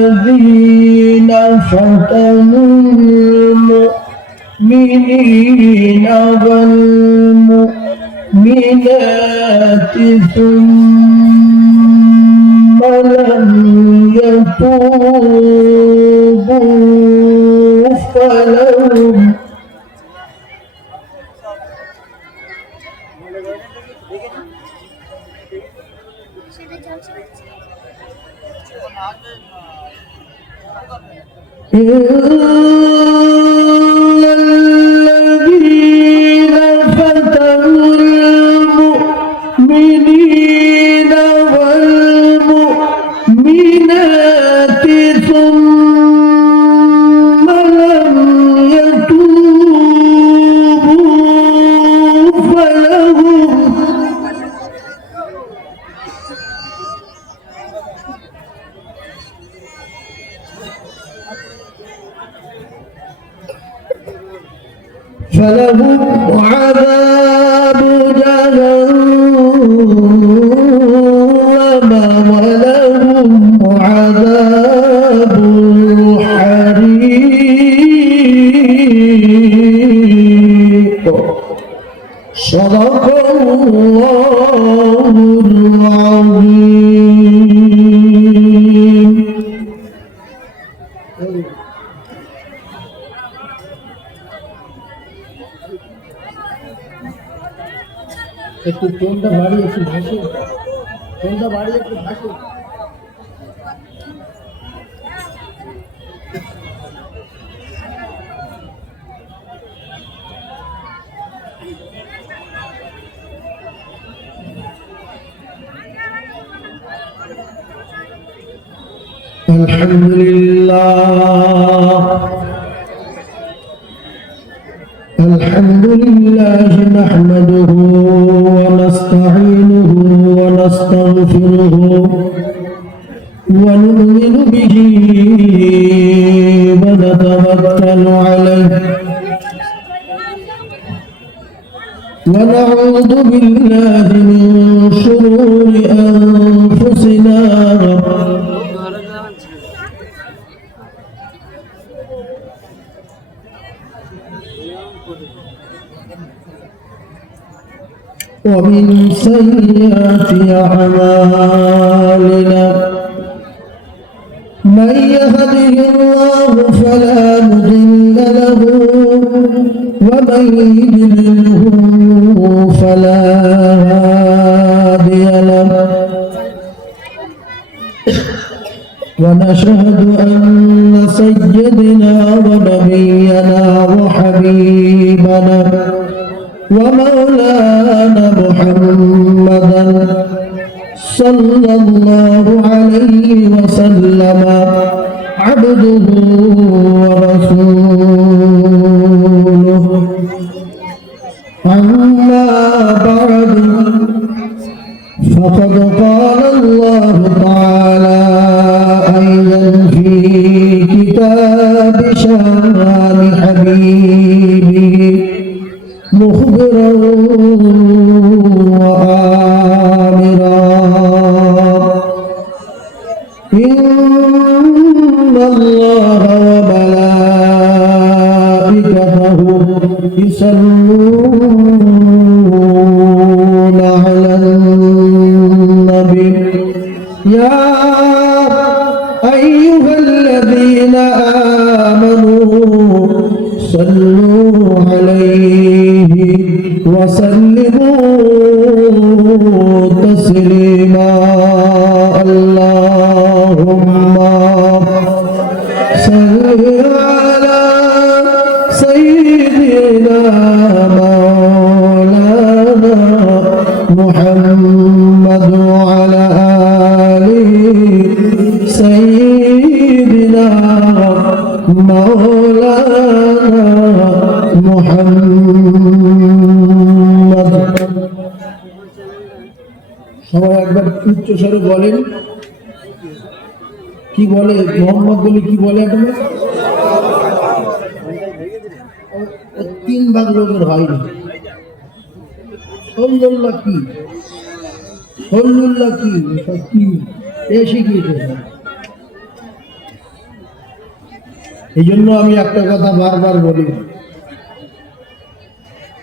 الذين فتنوا المؤمنين والمؤمنات ثم لم يتوبوا فلهم الذين فتنوا المؤمنين والمؤمنات ثم لم يتوبوا فلهم عذاب جهنم ولهم عذاب الحريق. صدق الله العظيم. একটু টোনটা বাড়িয়ে একটু ভাসে, টোনটা বাড়িয়ে একটু ভাসে। আলহামদুলিল্লাহ الحمد لله نحمده ونستعينه ونستغفره ونؤمن به ونتوكل عليه ونعوذ بالله من شرور أنفسنا ومن سيئات أعمالنا من يهده الله فلا مضل له ومن يضلله فلا هادي له ونشهد أن سيدنا ونبينا وحبيبنا ومولانا محمدا صلى الله عليه وسلم عبده ورسوله. أما بعد فقد قال الله تعالى أيضا في كتاب شان حبيبه مخبرا وآمرا إن الله وملائكته يصلون على النبي يا أيها الذين آمنوا صلوا عليه وسلموا تسليما. اللهم صل على سيدنا مولانا محمد وعلى آله سيدنا مولانا محمد. সবাই একবার উচ্চ স্বরে বলেন, কি বলে মোহাম্মদ বলে কি বলে? তিন ভাগ লোকের হয় না। সুন্দর কি সল্লুল্লাহ কি সব কি এ শিখিয়েছে। এই জন্য আমি একটা কথা বারবার বলি,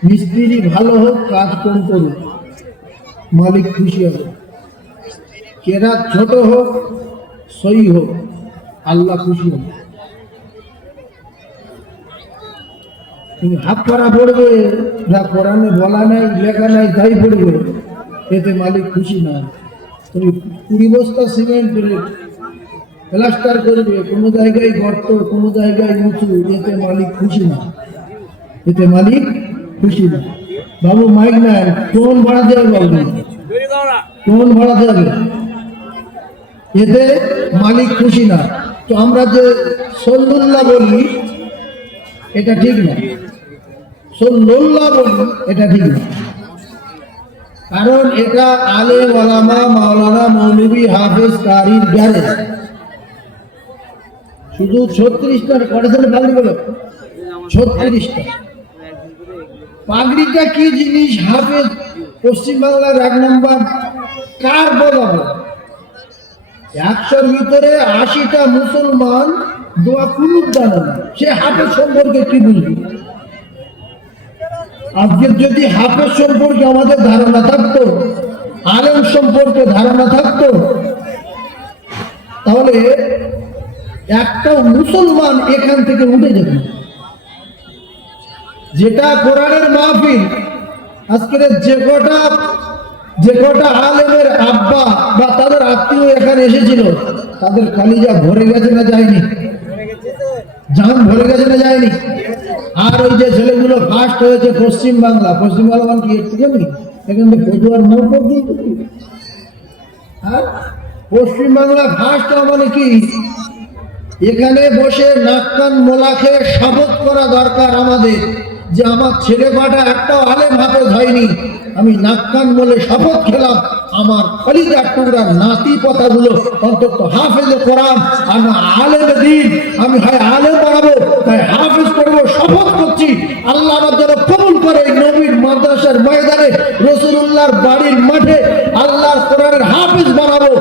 মিস্ত্রি ভালো হোক, কাজ কম করুক, মালিক খুশি হবে। কেরাত ছোট হোক, সই হোক, আল্লাহ খুশি হবে। তুমি হাত করা পড়বে, যা কোরআনে বলা নাই লেখা নাই তাই পড়বে, এতে মালিক খুশি না। তুমি 20 বস্তা সিমেন্ট প্লাস্টার করবে, কোনো জায়গায় গর্ত, কোনো জায়গায় উঁচু, এতে মালিক খুশি না, এতে মালিক খুশি না। বাবু মাইক নাই, টোন বাড়াতে হবে, বাবু টোন বাড়াতে হবে, এতে মালিক খুশি না। তো আমরা যে সল্লুল্লাহ বলি এটা ঠিক না, সল্লুল্লাহ বলি এটা ঠিক না। কারণ এটা আলেম ওলামা মাওলানা মৌলভী হাফেজ কারির গ্যারেজ। শুধু 36টা করেছেন পাগড়ি, বলো 36টা। পাগড়িটা কি জিনিস? হাফেজ পশ্চিমবাংলার 1 নম্বর কার বলাবো? 100-র ভিতরে 80টা মুসলমান দোয়া কুনুত জানে না, সে হাফেজ সম্পর্কে কি বুঝবে? আজকের যদি হাফেজ সম্পর্কে আমাদের ধারণা থাকতো, আলেম সম্পর্কে ধারণা থাকতো, তাহলে একটা মুসলমান এখান থেকে উঠে যেত। যেটা কোরআনের মাহফিল, আজকের যে কটা আলেমের আব্বা বা তাদের আত্মীয় এখানে এসেছিল, তাদের কালিজা ভরে গেছে না যায়নি? জান ভরে গেছে না যায়নি? আর ওই যে ছেলেগুলো ফার্স্ট হয়েছে পশ্চিমবাংলা মানে কি একটু জানি এখান থেকে পদুয়ার মোড় পর্যন্ত, আর পশ্চিমবাংলা ফার্স্ট মানে কি? এখানে বসে নাক কান মোলা খেয়ে শপথ করা দরকার আমাদের, যে আমার ছেলে পাটা একটাও আলেম হাফেজ হয়নি, আমি নাক কান বলে শপথ খেলাম আমার কলিজার টুকরার নাতি পতাগুলো অন্তত হাফেজে কোরআন আর আলেম দিন, আমি হয় আলেম বানাবো তাই হাফেজ করবো, শপথ করছি। আল্লাহ আমার যেন কবুল করে নবীর মাদ্রাসার ময়দানে, রাসূলুল্লাহর বাড়ির মাঠে আল্লাহর কোরআনের হাফেজ বানাবো।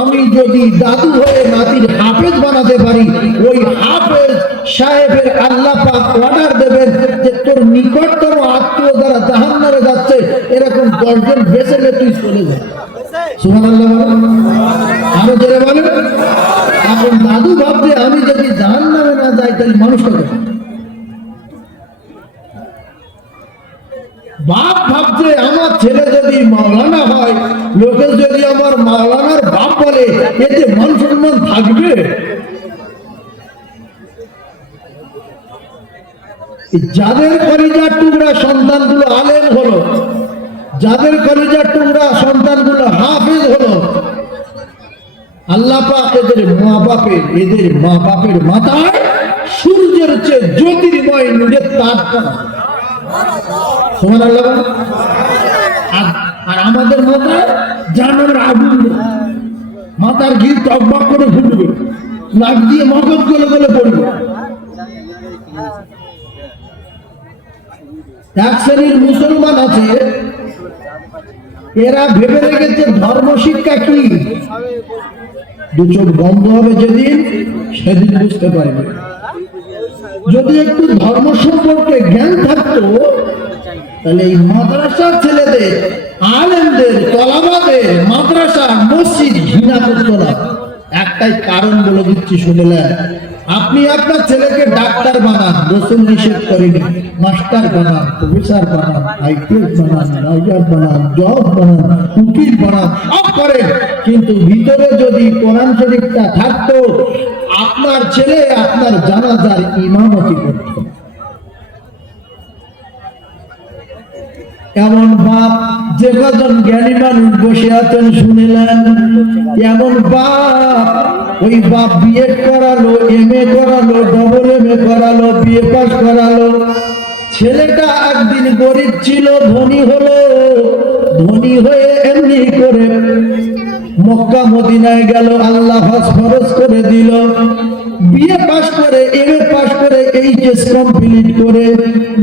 আমি যদি দাদু হয়ে নাতির হাফেজ বানাতে পারি, ওই হাফেজ সাহেবের আল্লাহ পাক অর্ডার দেবেন যে তোর নিকটতম আত্মীয় যারা জাহান্নামে যাচ্ছে এরকম 10 জন বেছে নে, তুই চলে যা। সুবহানাল্লাহ বলেন, আরো জোরে বলেন। এখন দাদু ভাবছে আমি যদি জাহান্নামে না যাই তাহলে মানুষ হবে। বাপ ভাবছে আমার ছেলে যদি মাওলানা হয়, লোকে যদি আমার মাওলানার বাপ বলে, এতে মান সম্মান থাকবে? যাদের কলিজার টুকরা সন্তানগুলো আলেম হলো, যাদের কলিজার টুকরা সন্তানগুলো হাফেজ হলো, আল্লাহ পাক এদের মা বাপের মাথায় সূর্যের চেয়ে জ্যোতির্ময় নূরের তাজ পরাবে। সুবহানাল্লাহ। আর আমাদের মাথায় জাহান্নামের আগুন, মাথার ঘি টকবক করে ফুটবে, নাক দিয়ে মগজ গলে গলে পড়বে। এক শ্রেণীর মুসলমান আছে, এরা ভেবে রেখেছে ধর্ম শিক্ষা কি? 2 চোখ বন্ধ হবে যেদিন, সেদিন বুঝতে পারবে। যদি একটু ধর্ম সম্পর্কে জ্ঞান থাকতো, তাহলে এই মাদ্রাসার ছেলেদের, আলেমদের, তলাবাদের মাদ্রাসা মসজিদ ঘৃণা করতো না। একটাই কারণ বলে দিচ্ছি, শুনে নেন। আপনি আপনার ছেলেকে ডাক্তার বানান, রাসূল নিষেধ করেনি। মাস্টার বানান, প্রফেসর বানান, আইপিএস বানান, লয়ার বানান, জজ বানান, উকিল বানান, সব করেন, কিন্তু ভিতরে যদি কোরআন শরীফটা থাকতো, আপনার ছেলে আপনার জানাজার ইমামতি করত। এমন বাপ, যে কজন জ্ঞানী মানুষ বসে আছেন শুনেলেন, এমন বাপ, ওই বাপ বিএড করালো, এমএ করালো, ডবল এমএ করালো, বিএ পাস করালো, ছেলেটা একদিন গরিব ছিল, ধনী হলো, ধনী হয়ে এমনি করে মক্কা মদিনায় গেল, আল্লাহ হজ ফরজ করে দিল, বিএ পাস করে, এমএ পাস করে, এইচএস কমপ্লিট করে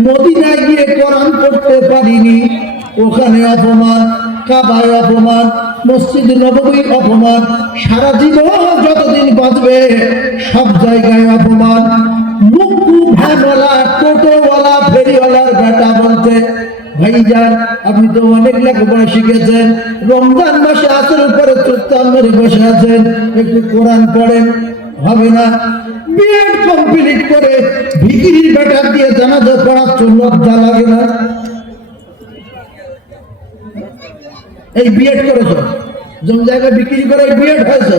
মদিনায় গিয়ে কোরআন পড়তে পারিনি, ওখানে অপমান। কাবায় অপমান, মসজিদ নববী অপমান, সারা জীবন যতদিন বাঁচবে সব জায়গায় অপমান। মুক্কু ভ্যানওয়ালা, টোটোওয়ালা, ফেরিওয়ালার বেটা বলতে, ভাইজান আপনি তো অনেক লেখাপড়া শিখেছেন, রমজান মাসে আসর উপরে চুপচাপ মেরে বসে আছেন, একটু কোরআন পড়েন। হবে না। বিএড কমপ্লিট করে ভিখিরির বেটা দিয়ে জানাজা পড়াচ্ছ, লজ্জা লাগে না? এই বিএড করেছো, যেমন জায়গায় বিক্রি করে বিএড হয়েছে।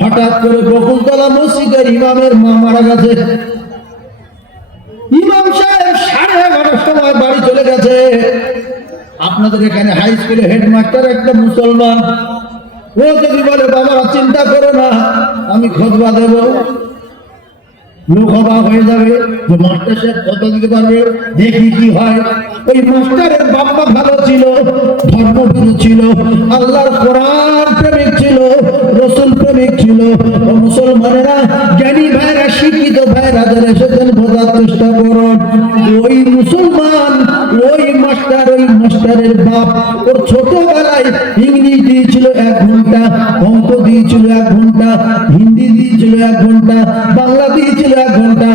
হঠাৎ করে বকুলতলা মসজিদের ইমামের মা মারা গেছে। ইমাম সাহেব 11:30 সময় বাড়ি চলে গেছে। আপনাদের এখানে হাই স্কুলে হেডমাস্টার একটা মুসলমান, ও যদি বলে বাবারা চিন্তা করো না আমি খোঁজবা দেব, লোক অবাক হয়ে যাবে যে মাস্টার সাহেব কত দিতে পারবে, দেখি কি হয়। ওই মাস্টারের বাবা ভালো ছিল, ধর্মগুরু ছিল, আল্লাহর কোরআন প্রেমিক ছিল, রসুল প্রেমিক ছিল। ও মুসলমানেরা, জ্ঞানী ভাইরা, শিক্ষিত ভাইরা যারা এসেছেন বোঝার চেষ্টা করুন। ওই মুসলমান, ওই মাস্টারের বাপ ওর ছোটবেলায় ইংলিশ দিয়েছিল 1 ঘন্টা, অঙ্ক দিয়েছিল 1 ঘন্টা, হিন্দি দিয়েছিল 1 ঘন্টা, বাংলা দিয়েছিল 1 ঘন্টা।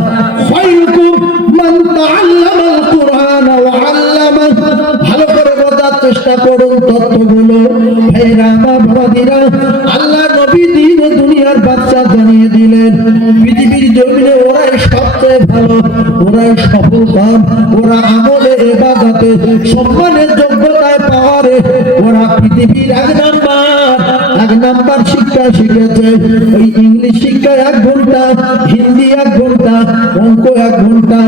খায়রুকুম মান তাআল্লামাল কুরআন ওয়া আল্লামাহু। ভালো করে বোঝার চেষ্টা করুন তত্ত্বগুলো। ভাইরা আমার, বাবাদিরা, আল্লাহ নবী দিন দুনিয়ার বাচ্চা জানিয়ে দিলেন পৃথিবীর জমিনে ওরাই সবচেয়ে ভালো, ওরাই সফলকাম, ওরা আমলে ইবাদতে সম্মানের যোগ্যতায় পাওয়ারে ওরা পৃথিবীর 1 নাম্বার শিক্ষা শিখেছে। ওই ইংলিশ শিক্ষা 1 ঘন্টা, হিন্দি 1 ঘন্টা, অঙ্ক 1 ঘন্টা।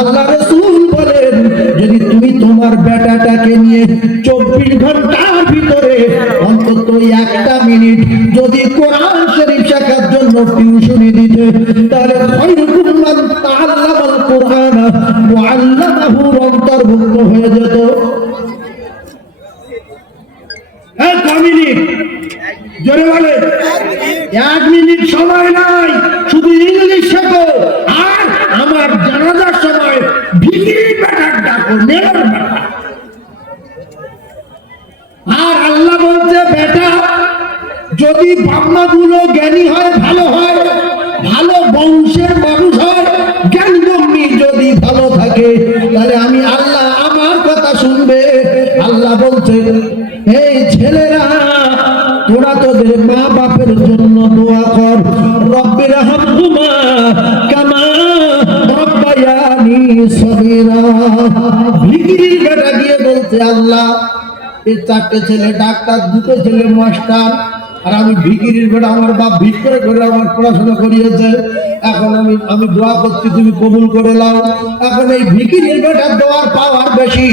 আল্লাহ রাসূল বলেন যদি তুমি তোমার বেটাটাকে নিয়ে 24 ঘন্টার ভিতরে অন্তত 1টা মিনিট যদি কোরআন শরীফ শেখার জন্য টিউশনি দিতে, তাহলে খায়রুকুম মান তাআল্লামাল কুরআন ওয়া আল্লামাহু অন্তর্ভুক্ত হয়ে যেত। 1 মিনিট জোরে বলে, 1 মিনিট সময় নাই, শুধু ইংলিশ শেখো। আর আমার জানাজার সময় ভিখিরি বেটার ডাকো, নেওয়ার বেটা। আর আল্লাহ বলছে বেটা যদি বাপমাগুলো জ্ঞানী হয়, ভালো হয়, ভালো বংশের মানুষ হয়, জ্ঞান গম্যি যদি ভালো থাকে, তাহলে আমি আল্লাহ আমার কথা শুনবে। আল্লাহ বলছে এই ছেলেরা তোরা তোদের মা বাপের জন্য দোয়া কর, রব্বির হামহুমা কামা রব্বায়ানি সগীরা। ভিখিরির বেটা গিয়ে বলছে আল্লাহ এই 4টে ছেলে ডাক্তার, 2টো ছেলে মাস্টার, আর আমি ভিখিরির বেটা, আমার বাপ ভিক করে করে আমার পড়াশোনা করিয়েছে। এখন আমি দোয়া করছি তুমি কবুল করে নাও। এখন এই ভিখিরির বেটার দোয়ার পাওয়ার বেশি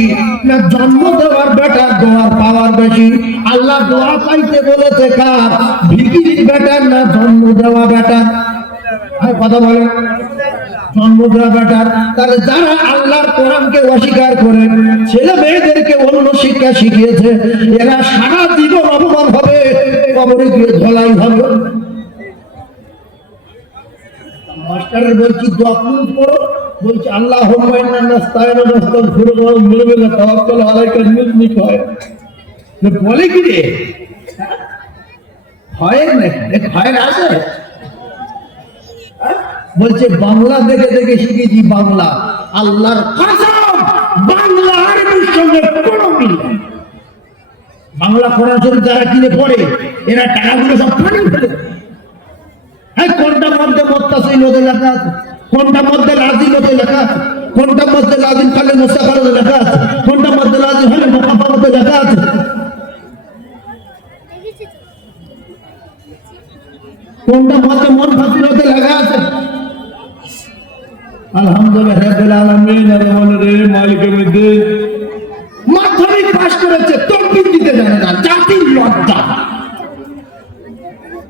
না জন্ম দেওয়ার বেটার দোয়ার পাওয়ার বেশি? আল্লাহ দোয়া চাইতে বলেছে কার? ভিখিরির বেটার না জন্ম দেওয়া বেটার? কথা বলেন, জন্ম দেওয়া বেটার। তাহলে যারা আল্লাহর কোরআনকে অস্বীকার করে ছেলে মেয়েদেরকে অন্য শিক্ষা শিখিয়েছে, এরা সারা জীবন অপমান হবে, কবরে গিয়ে ধলাই হবে। মাস্টারের বলছি দোয়া পড়ো, বলছে আল্লাহুম্মা ইন্না নাস্তাইনু নাস্তাগফিরুকা ওয়া নাস্তাগফিরুকা ওয়া তাওয়াক্কালু আলাইকা নিক হয়। বলে কি রে হয় নাকি? হয় না আছে? বলছে বাংলা দেখে দেখে শিখেছি বাংলা। আল্লাহর কসম, বাংলা আরবির সঙ্গে কোনো মিল নেই। বাংলা কোরআন শরীফ যারা কিনে পড়ে এরা টাকাগুলো সব ফানি ফেলে। হ্যাঁ, কোনটার মধ্যে মুত্তাসিল ওদের লেখা আছে, কোনটার মধ্যে লাজিম ওদের লেখা আছে, কোনটার মধ্যে লাজিম খালি মুস্তাফার ওদের লেখা আছে, কোনটার মধ্যে লাজিম খালি মুকাফার ওদের লেখা আছে। কোনটার মধ্যে মন ফাসিল ওদের লেখা আছে। আলহামদুলিল্লাহ রাব্বিল আলামিন আর-রহমানির রহিম মালিকিল ইয়াউমিদ্দিন। মাধ্যমিক পাস করেছে, তাকবীর দিতে জানে না, জাতির লজ্জা।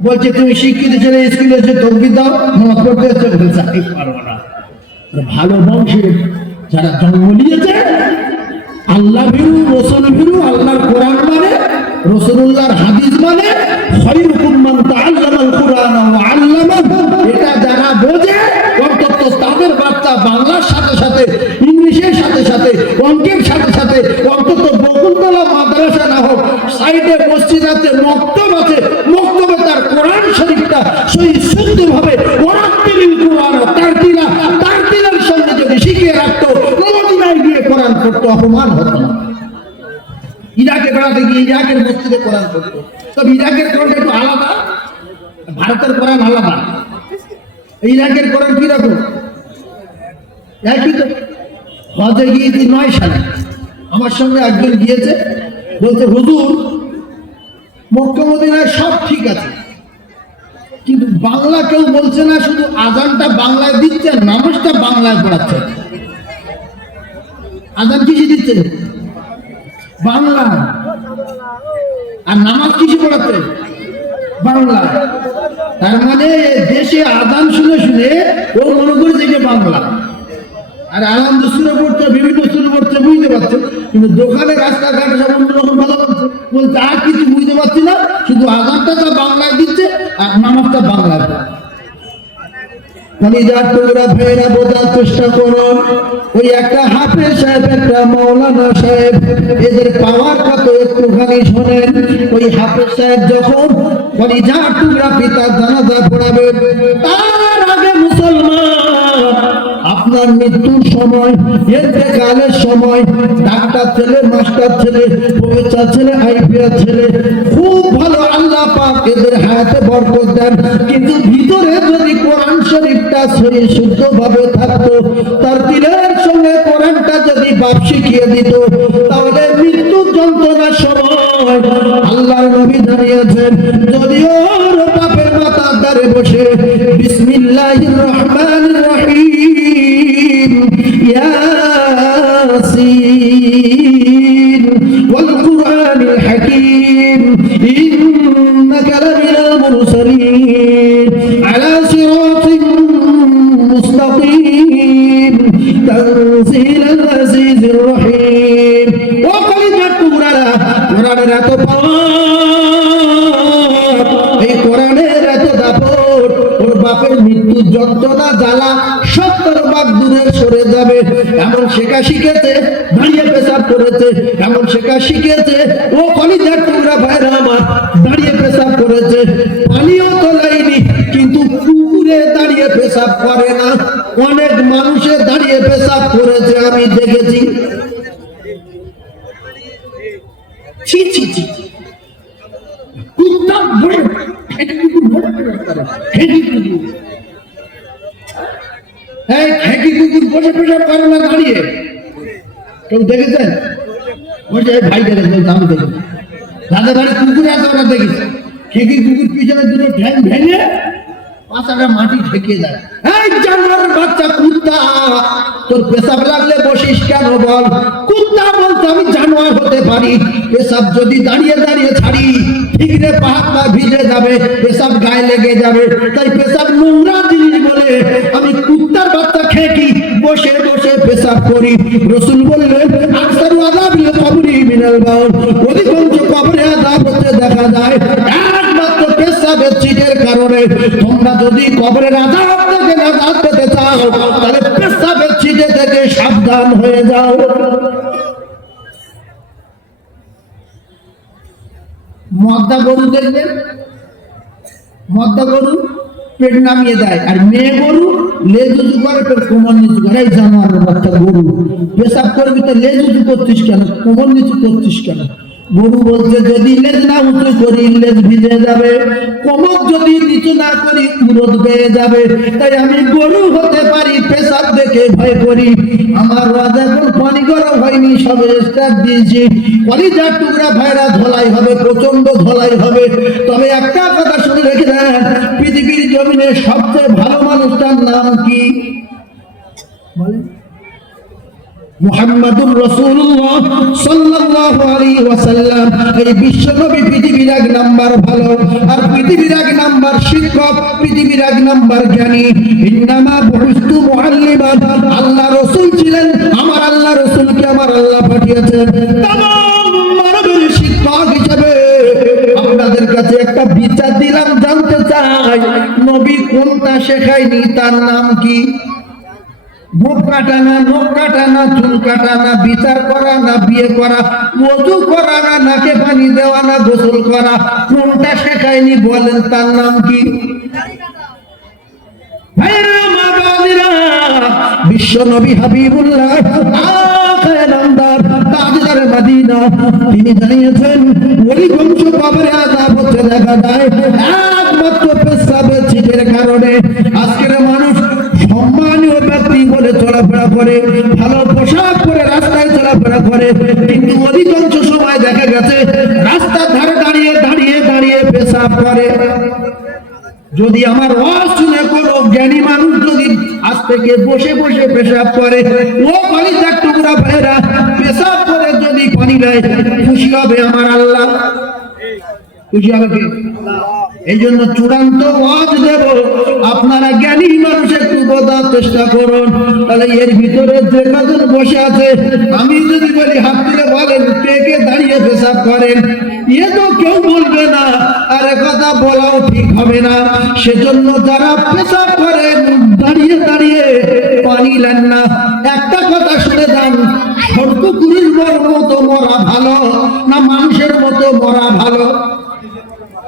বলছে তুমি শিক্ষিত ছেলে স্কুলে এসে তাকবীর দাও, নামাজ পড়তে এসে বলছে আমি পারবো না। ভালো বংশের যারা জন্ম নিয়েছে, আল্লাহ ভীরু, রসুল ভীরু, আল্লাহর কোরআন মানে, রাসূলুল্লাহর হাদিস মানে, খায়রুকুম মান তাআল্লামাল কুরআন ওয়া আল্লামাহু। এটা যারা বোঝে অন্তত তাদের বাচ্চা বাংলার সাথে সাথে ইংলিশের সাথে সাথে অঙ্কের সাথে সাথে অন্তত বকুলতলা মাদ্রাসা না হোক মাদ্রাসাতে মক্তব আছে, মক্তবে তার কোরআন শরীফটা সেই শুদ্ধভাবে ওয়ারাত্তিলিল কোরআন তারতিলের সঙ্গে যদি শিখিয়ে রাখতো, মদিনায় গিয়ে কোরআন পড়তো, অপমান হতো না। ইরাকে বেড়াতে গিয়ে ইরাকের মসজিদে কোরআন পড়তো। তবে ইরাকের কোরআন একটু আলাদা, ভারতের কোরআন আলাদা। ইরাকের কোরআন কিরকম? একই তো। হজে গিয়েছি 9 সালে, আমার সঙ্গে একজন গিয়েছে, বলছে হুজুর মক্কা মদিনায় সব ঠিক আছে, কিন্তু বাংলা কেউ বলছে না, শুধু আজানটা বাংলায় দিচ্ছে, নামাজটা বাংলায় পড়াচ্ছে। আজান কিসে দিচ্ছে? বাংলা। আর নামাজ কিসে পড়াচ্ছে? বাংলা। তার মানে দেশে আজান শুনে শুনে ও মনে করেছে যে বাংলা। আর আনন্দ সুরে পড়ছে, বিভিন্ন সুরে পড়ছে, বুঝতে পারছে, কিন্তু দোকানে রাস্তাঘাটে সব অন্যরকম ভালো বলছে, বলছে আর কিছু বুঝতে পারছি না, শুধু আজানটা তো বাংলায় দিচ্ছে আর নামাজটা বাংলায়। কলিজার টুকরা ভাইরা বোঝার চেষ্টা করুন, ওই একটা হাফেজ সাহেব, একটা মৌলানা সাহেব, এদের পাওয়ার কত একটুখানি শোনেন। ওই হাফেজ সাহেব যখন কলিজার টুকরা পিতার জানাজা পড়াবে, তার আগে মুসলমান আপনার মৃত্যুর সময়, ইন্তেকালের সময়, ডাক্তার ছেলে, মাস্টার ছেলে, প্রফেসর ছেলে, আইপিএস ছেলে, খুব ভালো আল্লাহ পাক এদের হায়াতে বরকত দেন, কিন্তু ভিতরে যদি কোরআন শরীফটা সহি শুদ্ধভাবে থাকতো, তার দিলের সঙ্গে কোরআনটা যদি বাপ শিখিয়ে দিত, তাহলে মৃত্যু যন্ত্রণার সময় আল্লাহর নবী জানিয়েছেন, যদিও বাপের মাথার দ্বারে বসে বিসমিল্লাহির রহমানির রহিম ইয়াসিন ওয়াল কুরআনিল হাকীম ইন্নাকা লামিনাল মুরসালিন আলা সিরাতিন মুস্তাকিম তানজিলাল আজিজির রহিম। ও কলিজার টুকরারা, কোরআনের এত পাওয়ার, এই কোরআনের এত দাপট, ওর বাপের মৃত্যুর যন্ত্রণা জ্বালা 70 ভাগ দূরে সরে যাবে। এমন শেখা শিখেছে, দাঁড়িয়ে পেশাব করেছে, এমন শেখা শিখেছে, ও কলিজার টুকরা ভাইরা আমার, দাঁড়িয়ে পেশাব করেছে, পানিও তোলাইনি, কিন্তু পুকুরে দাঁড়িয়ে পেশাব করে না। অনেক মানুষে দাঁড়িয়ে পেশাব করেছে, আমি দেখেছি। ছি ছি ছি, কুত্তা বড় খেকি কুকুর বসে পেশাব করে না দাঁড়িয়ে। কেউ দেখেছেন? বলছে ভাই দেখেছে, আমি দেখেছি, যাদের বাড়ি কুকুর আছে ওরা দেখেছে, খেকি কুকুর পিছনে দুটো ঠ্যাং ভেঙে পাশাটা মাটি ঠেকিয়ে দেয়। এই জানোয়ারের বাচ্চা কুত্তা, তোর পেশাব লাগলে বসিস কেন বল? কুত্তা বলতে আমি জানোয়ার হতে পারি, পেশাব যদি দাঁড়িয়ে দাঁড়িয়ে ছাড়ি, ঠিকরে পাহাড়টা ভিজে যাবে, পেশাব গায়ে লেগে যাবে, তাই পেশাব নোংরা জিনিস বলে আমি কুত্তার বাচ্চা খেকি বসে বসে পেশাব করি। রসুল বললেন, আকসারু আযাবিল কবরি মিনাল বাউল, অধিকাংশ কবরে আযাব হতে দেখা যায় একমাত্র পেশাবের ছিটের কারণে। তোমরা যদি কবরের আযাব থেকে নাজাত পেতে চাও, তাহলে পেশাবের ছিটে থেকে সাবধান হয়ে যাও। মদ্দা গরু দেখবেন, মদ্দা গরু পেট নামিয়ে দেয়, আর মেয়ে গরু লেজ উঁচু করে, পেট কোমর নিচু করে। এই জানোয়ারের বাচ্চা গরু, পেশাব করবি তো লেজ উঁচু করছিস কেন, কোমর নিচু করছিস কেন? গরু বলছে যদি লেজ না উঁচু করি লেজ ভিজে যাবে, কোমর যদি নিচু না করি উরদ বেয়ে যাবে, তাই আমি গরু হতে পারি, পেশাব দেখে ভয় করি। আমার রাজা এখন পানি গরম হয়নি, সবে স্টার্ট দিয়েছি। কলিজার টুকরা ভাইরা ধলাই হবে, প্রচন্ড ধলাই হবে। তবে একটা কথা শুনে রেখে দেন, পৃথিবীর জমিনে সবচেয়ে ভালো মানুষটার নাম কি বলেন? মুহাম্মাদুর রাসূলুল্লাহ সাল্লাল্লাহু আলাইহি ওয়াসাল্লাম। এই বিশ্বনবী পৃথিবীর এক নাম্বার ভালো, আর পৃথিবীর এক নাম্বার শিক্ষক, পৃথিবীর এক নাম্বার জ্ঞানী। ইন্নামা বুইস্তু মুআল্লিমান, আল্লাহ রাসূল ছিলেন, আমার আল্লাহ রাসূলকে আমার আল্লাহ পাঠিয়েছেন তামাম মানবের শিক্ষক হিসেবে। আপনাদের কাছে একটা বিচার দিলাম, জানতে চাই নবী কোনটা শেখায়নি, তার নাম কি? মুখ কাটা না, নখ কাটা না, চুল কাটা না, বিচার করা না, বিয়ে করা, ওযু করা না, নাকে পানি দেওয়া না, গোসল করা, কোনটা শেখায়নি বলেন? তার নাম কি? বিশ্ব নবী হাবিবুল্লাহ তিনি জানিয়েছেন ওই বংশ কবরে আযাব হচ্ছে দেখা যায় একমাত্র পেশাবের ছিটের কারণে। আজকের মানুষ সম্মানীয় ব্যক্তি বলে চলাফেরা করে, ভালো পোশাক পরে রাস্তায় চলাফেরা করে, কিন্তু অধিকাংশ সময় দেখা গেছে রাস্তার ধারে দাঁড়িয়ে দাঁড়িয়ে দাঁড়িয়ে পেশাব করে। যদি আমার ওয়াজ শুনে কোনো জ্ঞানী মানুষ যদি আজ থেকে বসে বসে পেশাব করে, ও কলিজার টুকরা ভাইরা, পেশাব করে যদি পানি দেয়, খুশি হবে আমার আল্লাহ? খুশি হবে কি? এই জন্য চূড়ান্ত ওয়াজ দেব, আপনারা জ্ঞানী মানুষ একটু বোঝার চেষ্টা করুন। তাহলে এর ভিতরে যে কজন বসে আছে, আমি যদি বলি হাত তুলে বলেন কে কে দাঁড়িয়ে পেশাব করেন, এ তো কেউ বলবে না, আর কথা বলাও ঠিক হবে না। সেজন্য যারা পেশাব করেন দাঁড়িয়ে দাঁড়িয়ে পানি নেন না, একটা কথা শুনে যান, কুকুরের মতো মরা ভালো না মানুষের মতো মরা ভালো?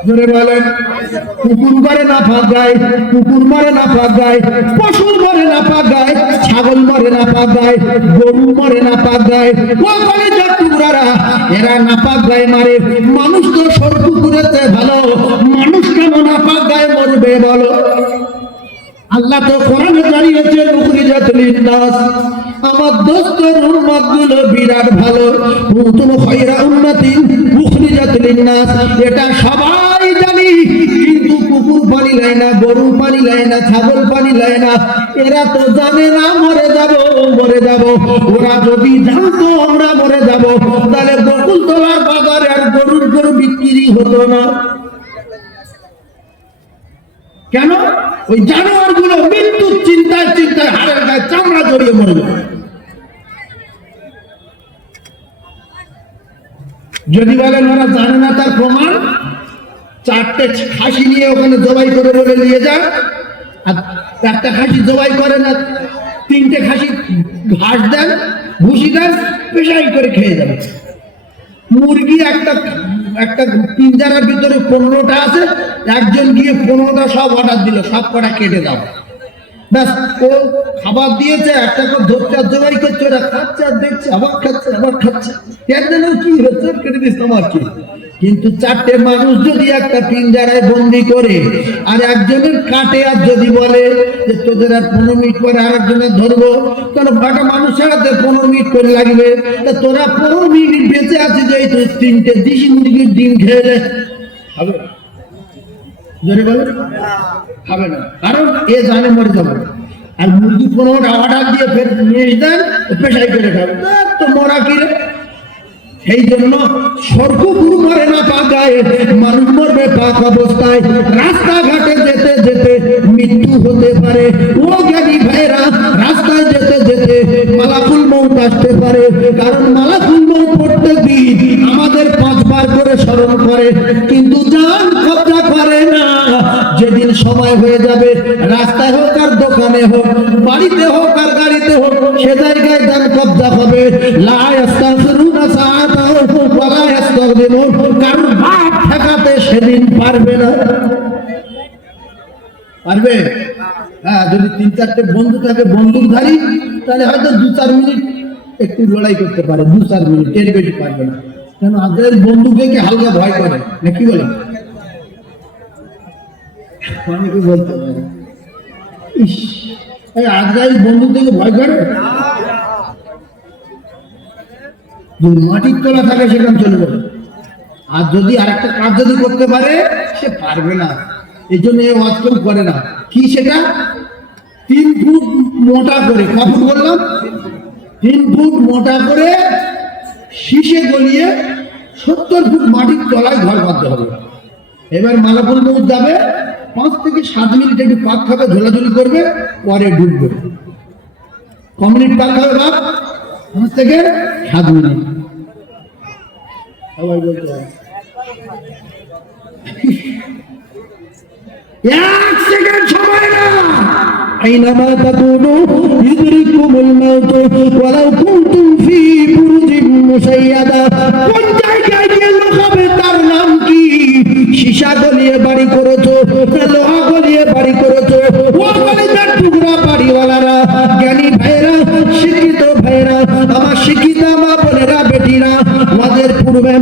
জোরে বলেন। কুকুর মরে না পাক গায়, কুকুর মরে না পাক গায়, পশু মরে না পাক গায়, ছাগল মরে না পাক গায়, গরু মরে না পাক গায়, টুকরারা এরা না পাক গায়ে মারে। মানুষ তো সর কুকুরের চেয়ে ভালো, মানুষ কেন না পাক গায়ে মরবে বলো? আল্লাহ তো কোরআনে জানিয়েছেন উখরিজাতুল লিন্নাস, আমার দোস্তের উম্মতগুলো বিরাট ভালো, কুনতুম খায়রা উম্মাতিন উখরিজাতুল লিন্নাস, এটা সবাই জানি, কিন্তু কুকুর পানি লায় না, গরু পানি লায় না, ছাগল পানি লায় না, এরা তো জানে না মরে যাব মরে যাব। ওরা যদি জানতো আমরা মরে যাব, তাহলে বকুলতলার বাজারে আর গরুর গরু বিক্রি হতো না। কেন? ওই জানোয়ার গুলো মৃত্যুর চিন্তায় চিন্তায় হাড়ের গায়ে চামড়া জড়িয়ে মরে যাবে। যদি বলেন ওরা জানে না, তার প্রমাণ 4টে খাসি নিয়ে ওখানে জবাই করে বলে নিয়ে যান, আর একটা খাসি জবাই করে না, 3টে খাসি ঘাস দেন, ভুসি দেন, পেশাই করে খেয়ে যাবে। মুরগি একটা একটা পিঞ্জারার ভিতরে 15টা আছে, একজন গিয়ে 15টা সব অর্ডার দিল, সব কটা কেটে দাও, ব্যাস। ও খাবার দিয়েছে, একটা করে ধরতে আর জবাই করছে, ওরা খাচ্ছে আর দেখছে, আবার খাচ্ছে আবার খাচ্ছে, একজন কি হচ্ছে কেটে দিস তোমার কি? কিন্তু 4টে মানুষ যদি একটা পিঞ্জারায় বন্দি করে আর একজনের কাটে, আর যদি বলে যে তোদের আর 15 মিনিট পরে আর একজনের ধরবো, তাহলে বাটা মানুষ ছাড়াতে 15 মিনিট করে লাগবে, তা তোরা 15 মিনিট বেঁচে আছে যে তুই 3টে দেশি মুরগির ডিম খেয়ে হবে? জোরে বলে হবে না, কারণ এ জানে মরে যাবে। আর মুরগি 15টা অর্ডার দিয়ে ফের নিয়ে দেন, পেশাই করে খাবে, তো মরা কি রে? সেই জন্য সর্বগুরু মরে না পাক গায়ে, মানুষ মরবে পাক অবস্থায়। রাস্তাঘাটে যেতে যেতে মৃত্যু হতে পারে, ও জ্ঞানী ভাইরা, রাস্তায় যেতে যেতে মালাকুল মউত আসতে পারে, কারণ মালাকুল মউত প্রত্যেক দিন আমাদের 5 বার করে স্মরণ করে, কিন্তু জান কবজা করে না। যেদিন সময় হয়ে যাবে, রাস্তায় হোক আর দোকানে হোক, বাড়িতে হোক আর গাড়িতে হোক, সে জায়গায় জান কবজা হবে। লা ইস্তাগফিরুনা সাআতাও ওয়ালা ইস্তাগদিমুন, কারণ বাপ ঠেকাতে সেদিন পারবে না। পারবে? হ্যাঁ, যদি 3-4টে বন্ধু থাকে বন্দুকধারী, তাহলে হয়তো 2-4 মিনিট একটু লড়াই করতে পারে, 2-4 মিনিট, এর বেশি পারবে না। কেন? আজের বন্দুক দেখে হালকা ভয় করে না, কি বলে? অনেকে বলতে পারে ইস, আজরাইল বন্দুক দেখে ভয় করে। যদি মাটির তোলা থাকে সেখানে চলে যাবে, আর যদি আরেকটা কাজ যদি করতে পারে সে পারবে না। এই জন্য এ ওয়াজ কেউ করে না। কি সেটা? 3 ফুট মোটা করে, ক ফুট বললাম? 3 ফুট মোটা করে শীষে গলিয়ে 70 ফুট মাটির তলায় ঘর বাঁধতে হবে। এবার মালাকুল মউত যাবে, 5 থেকে 7 মিনিট একটু পাক খাবে, ঝোলাঝুলি করবে, পরে ডুববে। ক মিনিট পাক খাবে বাপ? 5 থেকে 7 মিনিট। সবাই বলতে হবে 1 সেকেন্ড সময় না, আইনামা তাকুনু ইউদরিকুমুল মাউত ওয়ালাউ কুনতুম ফি বুরুজিন মুশাইয়াদা। কোন জায়গায় গিয়ে লুকাবে তার নাম কি? সীসা গলিয়ে বাড়ি করেছো, লোহা গলিয়ে বাড়ি করেছো, ও কলিজার টুকরা বাড়িওয়ালারা, জ্ঞানী ভাইরা, শিক্ষিত ভাইরা, আমার শিক্ষিত মা বোনেরা, বেটিরা, ওয়াজের পূর্বে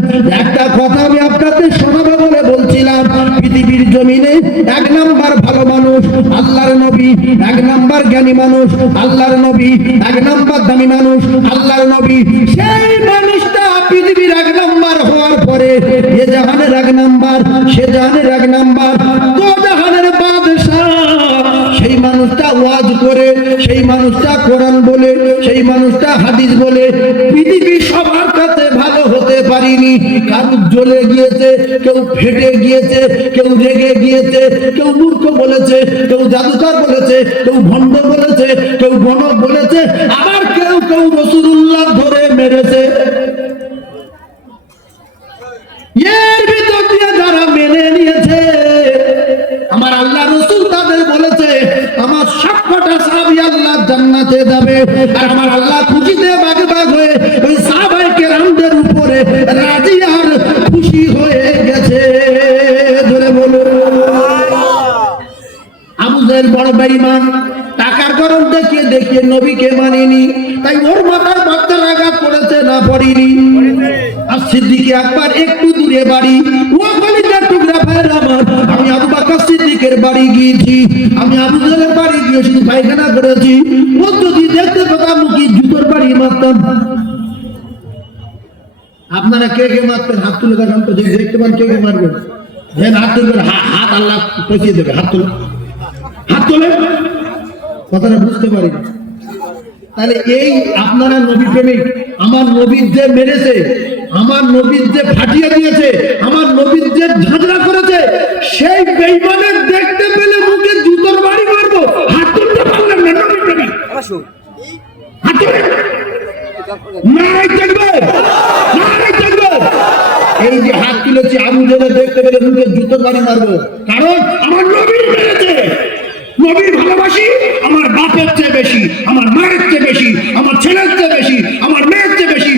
একটা কথা আমি আপনাদের শোনাবো বলে বলছিলাম। পৃথিবীর জমিনে এক নাম্বার ভালো মানুষ আল্লাহর নবী, এক নাম্বার জ্ঞানী মানুষ আল্লাহর নবী, এক নাম্বার দামি মানুষ আল্লাহর নবী। সেই মানুষটা পৃথিবীর এক নাম্বার হওয়ার পরে এ জাহানের এক নাম্বার, সে জাহানের এক নাম্বার, তো জাহানের বাদশা, সেই মানুষটা ওয়াজ করে, সেই মানুষটা কোরআন বলে, সেই মানুষটা হাদিস বলে পৃথিবী সবার কাছে ভালো হতে পারিনি। কারু জ্বলে গিয়েছে, কেউ ফেটে গিয়েছে, কেউ রেগে গিয়েছে, কেউ মূর্খ বলেছে, কেউ জাদুকর বলেছে, কেউ ভণ্ড বলেছে, কেউ গণক বলেছে, আবার কেউ কেউ রাসূলুল্লাহ ধরে মেরেছে। এর ভিতর দিয়ে যারা মেনে নিয়েছে, আমার আল্লাহ রাসূল তাদের বলেছে আমার সবকটা সাহাবী আল্লাহ জান্নাতে যাবে, আর আমার আল্লাহ খুশিতে বাগ বাগ হয়ে ওই সাহাবায়ে কেরামদের উপরে রাজি আর খুশি হয়ে গেছে। ধরে বলো, আবু জাহেল বড় বেঈমান, টাকার গরম দেখিয়ে দেখিয়ে নবীকে মানেনি, তাই ওর মাথায় বাচ্চার আঘাত পড়েছে না পড়েনি? আর সিদ্দিক আকবর একটু দূরে বাড়ি, ও কলিজার টুকরা ভাইরা আমার, আমি আবু বকর সিদ্দিকের বাড়ি গিয়েছি, আমি আবু জাহেলের বাড়ি গিয়ে শুধু পায়খানা করেছি, ও যদি দেখতে পেতাম কি জুতোর বাড়ি মারতাম। আপনারা কে কে মারতেন হাত তুলে দেখান তো, যদি দেখতে পান কে কে মারবেন। যেন হাত তুলবেন, হাত আল্লাহ পৌঁছিয়ে দেবে। হাত তুলে, হাত তোলে, কথাটা বুঝতে পারি। তাহলে এই আপনারা নবী প্রেমিক, আমার নবীর যে মেরেছে, আমার নবীর যে ফাটিয়ে দিয়েছে, আমার নবীর যে ঝাঁঝরা করেছে, সেই বেঈমানের দেখতে পেলে মুখে জুতোর বাড়ি মারবো, হাত তুলতে পারলেন না নবী প্রেমিক? হাত তুলে নারায়ে তাকবীর, নারায়ে তাকবীর। এই যে হাত তুলেছি, আবু জাহেল দেখতে পেলে মুখে জুতোর বাড়ি মারবো, কারণ আমার নবী মেরেছে। নবীর ভালোবাসি আমার বাপের চেয়ে বেশি, আমার মায়ের চেয়ে বেশি, আমার ছেলের চেয়ে বেশি, আমার মেয়ের চেয়ে বেশি,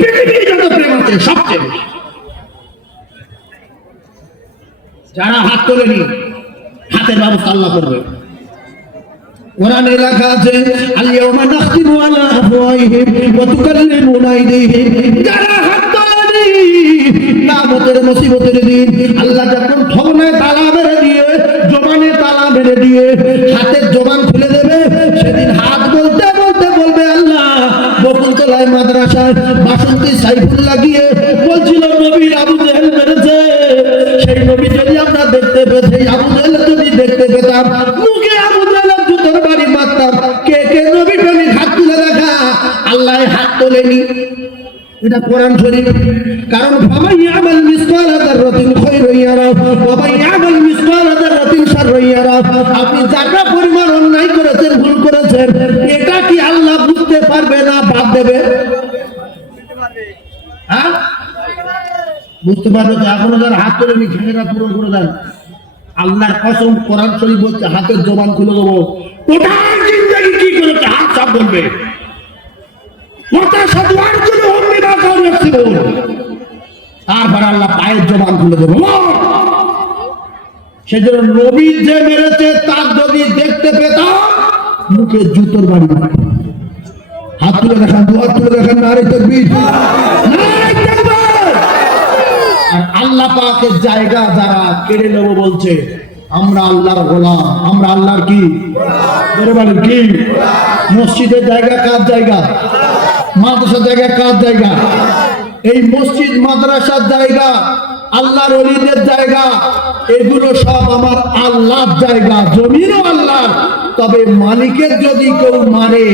পৃথিবীর যত প্রেম আছে সবচেয়ে বেশি। যারা হাত তোলেনি, হাতের ব্যবস্থা আল্লাহ করবে। কোরআনে লেখা আছে আল-ইয়াওমা নাখতিমু আলা আফওয়াহিহিম ওয়া তুকাল্লিমুনা আইদিহিম। যারা হাত তোলেনি, কিয়ামতের মুসিবতের দিন আল্লাহ যখন ঠোঁটে তালা মেরে দিয়ে, জবানে তালা মেরে দিয়ে হাতের জবান খুলে দেবে, সেদিন হাত বলতে বলতে বলবে আল্লাহ, বকুলতলায় মাদ্রাসায় বাসন্তী সাইফুল্লাহ গিয়ে বলছিল নবীর আবু জাহেল মেরেছে, সেই নবী যদি আমরা দেখতে পেতে, আবু জাহেল যদি দেখতে পেতাম, মুখে আবু জাহেলের জুতোর বাড়ি মারতাম। কে কে নবী প্রেমিক হাত তুলে দেখা? আল্লাহ হাত তোলেনি, এটা কোরআন শরীফ। কারণ ফামান ইয়ামাল মিসকালা যাররাতিন খায়রান ইয়ারা ওয়া মান ইয়ামাল মিসকালা যাররাতিন শাররান ইয়ারা। আপনি যারা পরিমাণ অন্যায় করেছেন, ভুল করেছেন, এটা কি আল্লাহ বুঝতে পারবে না বাদ দেবে? হ্যাঁ, বুঝতে পারবে তো। এখনো যারা হাত তোলেনি সেটা পূরণ করে দেন। আল্লাহর কসম, কোরআন শরীফ বলছে হাতের জবান খুলে দেবো। টোটাল জিন্দেগি কি করেছে হাত সব বলবে। তারপর আল্লাহ পায়ের জবান খুলে দেবো। সেজন্য নবী যে মেরেছে তার যদি দেখতে পেতাম, মুখে জুতোর বাড়ি মারতাম। হাত তুলে দেখান, দু হাত তুলে দেখান, নারে তাকবীর, নারে তাকবীর। আর আল্লাহ পাকের জায়গা যারা কেড়ে নেব বলছে, আমরা আল্লাহর গোলাম, আমরা আল্লাহর কি বলেন কি? মসজিদের জায়গা কার জায়গা? মাদ্রাসার জায়গা কার জায়গা? এই মসজিদ মাদ্রাসার জায়গা, আল্লাহর ওলিদের জায়গা, এগুলো সব আমার আল্লাহর জায়গা, জমিনও আল্লাহর। তবে মালিকের যদি কেউ মারে,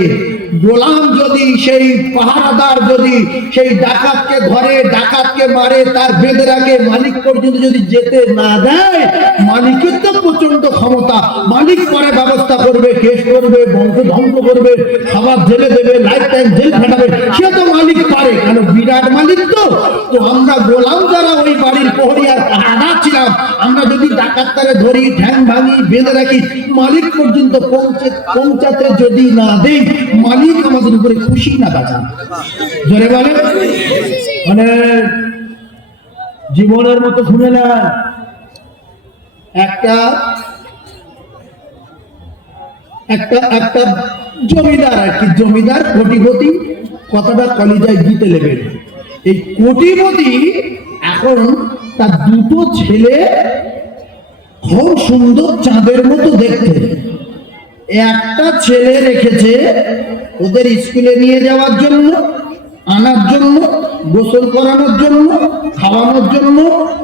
গোলাম যদি, সেই পাহারাদার যদি সেই ডাকাতকে ধরে, ডাকাতকে মারে, তার বেঁধে রাখে, মালিক পর্যন্ত যদি যেতে না দেয়, মালিকের তো প্রচন্ড ক্ষমতা, মালিক পরে ব্যবস্থা করবে, কেস করবে, বংশ ধ্বংস করবে, সবার জেলে দেবে, লাইফ টাইম জেল খাটাবে, সে তো মালিক পারে, কেন বিরাট মালিক তো। তো আমরা গোলাম যারা ওই বাড়ির প্রহরী আর পাহারাদার ছিলাম, খারাপ। আমরা যদি ডাকাতটারে ধরি, ঠ্যাং ভাঙি, বেঁধে রাখি, মালিক পর্যন্ত পৌঁছাতে যদি না দেই, মালিক আমাদের উপরে খুশি না বাঁচান। জোরে বলে মানে জীবনের মতো শুনে না। একটা একটা একটা জমিদার আর কি, জমিদার কোটিপতি, কথাটা কলিজায় দিতে লেগে। এই কোটিপতি এখন তার দুটো ছেলে খুব সুন্দর, চাঁদের মতো দেখতে। একটা ছেলে রেখেছে ওদের স্কুলে নিয়ে যাওয়ার জন্য, আনার জন্য, গোসল করানোর জন্য, খাওয়ানোর জন্য,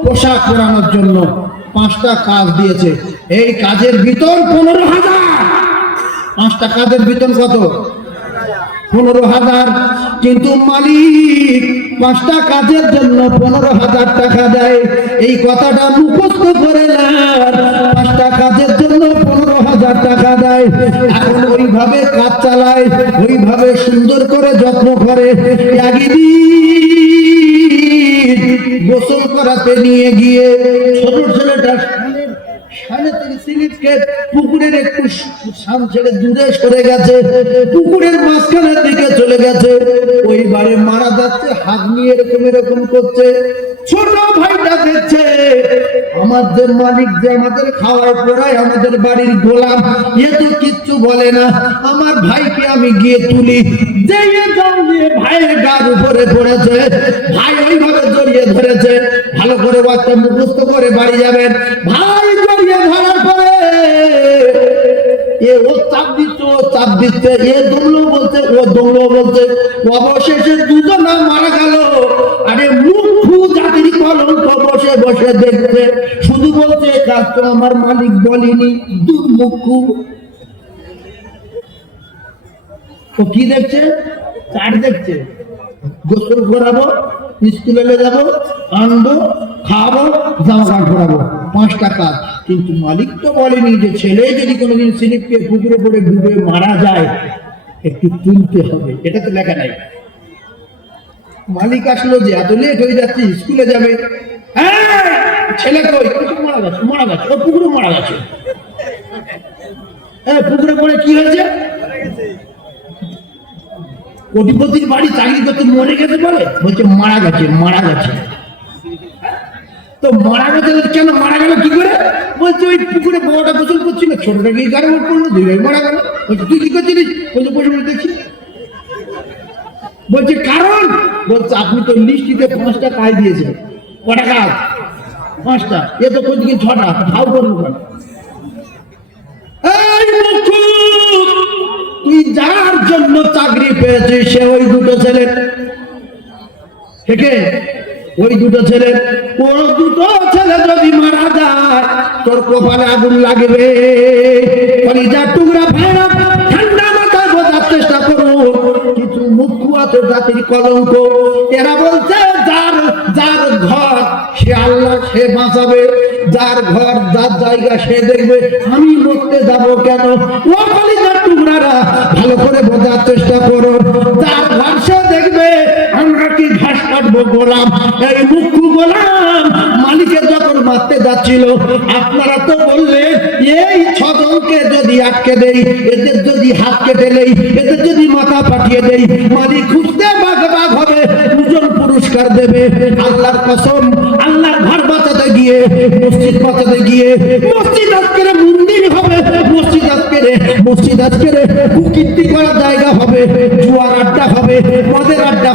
পোশাক পরানোর জন্য। 5টা কাজ দিয়েছে। এই কাজের বেতন 15,000। 5টা কাজের বেতন কত? 15,000। কিন্তু মালিক 5টা কাজের জন্য 15,000 টাকা দেয়। এই কথাটা মুখস্থ করে নেন, 5টা কাজের জন্য 15,000 টাকা দেয়। এখন ওইভাবে কাজ চালায়, ওইভাবে সুন্দর করে যত্ন করে। একদিন গোসল করাতে নিয়ে গিয়ে ছোট ছেলেটা পুকুরের একটু সাম ছেড়ে দূরে সরে গেছে, পুকুরের মাঝখানের দিকে চলে গেছে। ওইবারে মারা যাচ্ছে, হাত নিয়ে এরকম এরকম করছে। ছোট ভাইটা দেখছে আমাদের মালিক যে আমাদের খাওয়ায় পড়ায়, আমাদের বাড়ির গোলাম, এ তো কিচ্ছু বলে না। আমার ভাইকে আমি গিয়ে তুলি। যে ভাইয়ের গার উপরে পড়েছে, ভাই ওইভাবে জড়িয়ে ধরেছে। ভালো করে বাচ্চা মুখস্থ করে বাড়ি যাবেন। ভাই জড়িয়ে ধরার পরে এ ও চাপ দিচ্ছে, ও চাপ দিচ্ছে, এ দমলো বলছে, ও দমলো বলছে। অবশেষে দুজনা মারা গেল। আরে মুখু জাতির কলঙ্ক বসে বসে দেখছে, শুধু বলছে কাজ তো আমার মালিক বলিনি। দুর্মুখু ও কি দেখছে? চাট দেখছে। গোসল করাবো, স্কুলে যাবো, আনবো, খাওয়াবো, জামা কাপড় পরাবো। 5টা কাজ। কিন্তু মালিক তো বলেনি যে ছেলে যদি কোনোদিন স্লিপকে পুকুরে পড়ে ডুবে মারা যায় একটু তুলতে হবে। এটা তো লেখা নাই। মালিক আসলো যে এত লেট হয়ে যাচ্ছে, স্কুলে যাবে। ছেলে কই? মারা গেছে, মারা গেছে, ও পুকুরে মারা গেছে। পুকুরে পড়ে কি হয়েছে? কোটিপতির বাড়ি চাকরি করতে মরে গেছে বলে, বলছে মারা গেছে, মারা গেছে। তো মারা গেছে কেন? মারা গেল কি করে? বলছে ওই পুকুরে বড়টা গোসল করছিল, ছোটটা গিয়ে গাড়ি উঠ করলো, 2 ভাই মারা গেল। বলছে তুই কি করছিলিস? বলছে বসে বসে দেখছি। বলছে কারণ? বলছে আপনি তো লিস্টিতে 5টা কাজ দিয়েছেন। কটা কাজ? 5টা। এ তো কোনদিকে 6টা। ভাও করবো কেন? তুই যার জন্য চাকরি পেয়েছিস সে ওই দুটো ছেলে। থেকে ওই দুটো ছেলে, ও দুটো ছেলে যদি মারা যায় তোর কপালে আগুন লাগবে। কলিজার টুকরা ভাইরা, ঠান্ডা মাথায় বোঝার চেষ্টা করো। কিছু মুখ্য আছে জাতির কলঙ্ক। এরা বলছে যার যার ঘর সে আল্লাহ, সে বাঁচাবে। যার ঘর যার জায়গা সে দেখবে। আমি মরতে যাব কেন? ও কলিজার টুকরারা ভালো করে বোঝার চেষ্টা করো। যার ঘর সে দেখবে। আমরা কি ঘাস কাটবো গোলাম? এই মুখ্য গোলাম মালিকের যখন মারতে যাচ্ছিল, আপনারা তো বললেন এই 6 জনকে যদি আটকে দেই, এদের যদি হাত কেটে নেই, এদের যদি মাথা পাঠিয়ে দেই, মালিক খুঁজতে বাঘ বাঘ হবে, 2 জন পুরস্কার দেবে। আল্লাহর কসম, আল্লাহর ঘর বাঁচাতে গিয়ে, মসজিদ বাঁচাতে গিয়ে, মসজিদ আজকে মন্দির হবে, মসজিদ আজকে কুকীর্তি করার জায়গা হবে, জুয়ার আড্ডা হবে, মদের আড্ডা